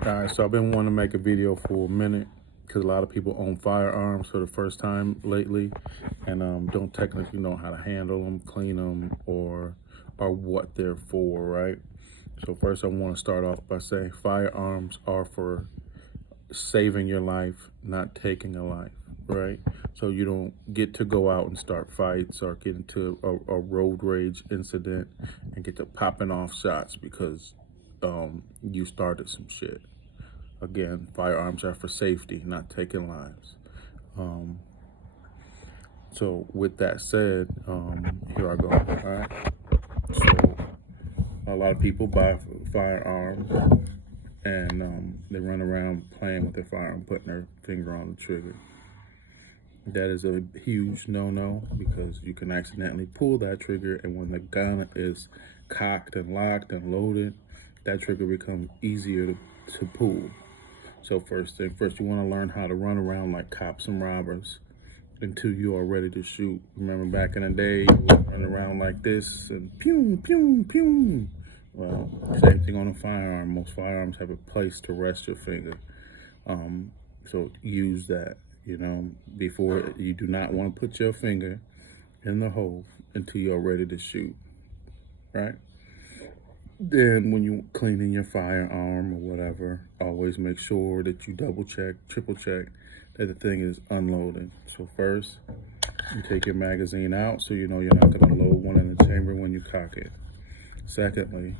Alright, so I've been wanting to make a video for a minute because a lot of people own firearms for the first time lately and don't technically know how to handle them, clean them, or what they're for, right? So first I want to start off by saying firearms are for saving your life, not taking a life, right? So you don't get to go out and start fights or get into a road rage incident and get to popping off shots because you started some shit. Again, firearms are for safety, not taking lives. So with that said, here I go, all right? So a lot of people buy firearms and they run around playing with their firearm, putting their finger on the trigger. That is a huge no-no because you can accidentally pull that trigger, and when the gun is cocked and locked and loaded, that trigger becomes easier to pull. So first, you want to learn how to run around like cops and robbers until you are ready to shoot. Remember back in the day, you would run around like this and pew, pew, pew. Well, same thing on a firearm. Most firearms have a place to rest your finger. So use that, before. You do not want to put your finger in the hole until you're ready to shoot, right? Then when you're cleaning your firearm or whatever, always make sure that you double check, triple check that the thing is unloaded. So first, you take your magazine out so you know you're not gonna load one in the chamber when you cock it. Secondly,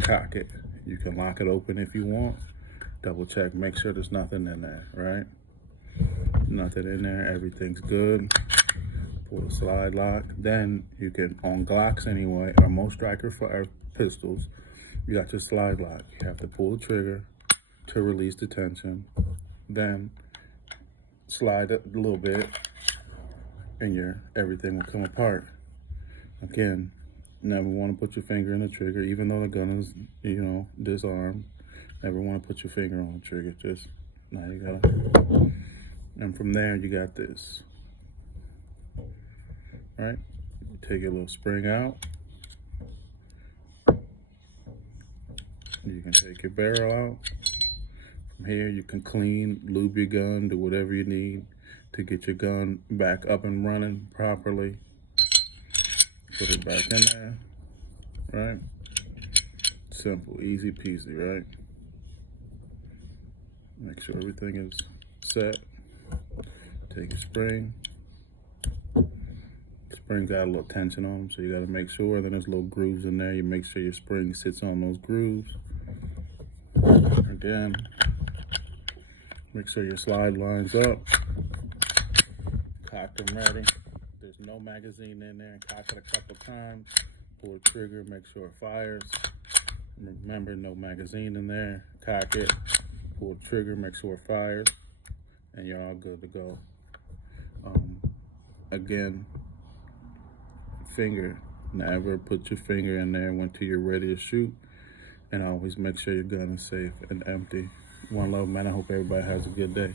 cock it. You can lock it open if you want. Double check, make sure there's nothing in there, right? Nothing in there, everything's good. Pull the slide lock. Then you can, on Glocks anyway, or most striker fire pistols, you got your slide lock. You have to pull the trigger to release the tension, then slide it a little bit, and everything will come apart. Again, never want to put your finger in the trigger, even though the gun is, disarmed. Never want to put your finger on the trigger. Just now you gotta, and from there you got this. Right? You take your little spring out. You can take your barrel out. From here, you can clean, lube your gun, do whatever you need to get your gun back up and running properly. Put it back in there, right? Simple, easy peasy, right? Make sure everything is set. Take your spring. Springs got a little tension on them, so you got to make sure. Then there's little grooves in there. You make sure your spring sits on those grooves. Again, make sure your slide lines up. Cocked and ready. There's no magazine in there. Cock it a couple times. Pull the trigger. Make sure it fires. Remember, no magazine in there. Cock it. Pull the trigger. Make sure it fires, and you're all good to go. Again, finger. Never put your finger in there until you're ready to shoot, and always make sure your gun is safe and empty. One love, man. I hope everybody has a good day.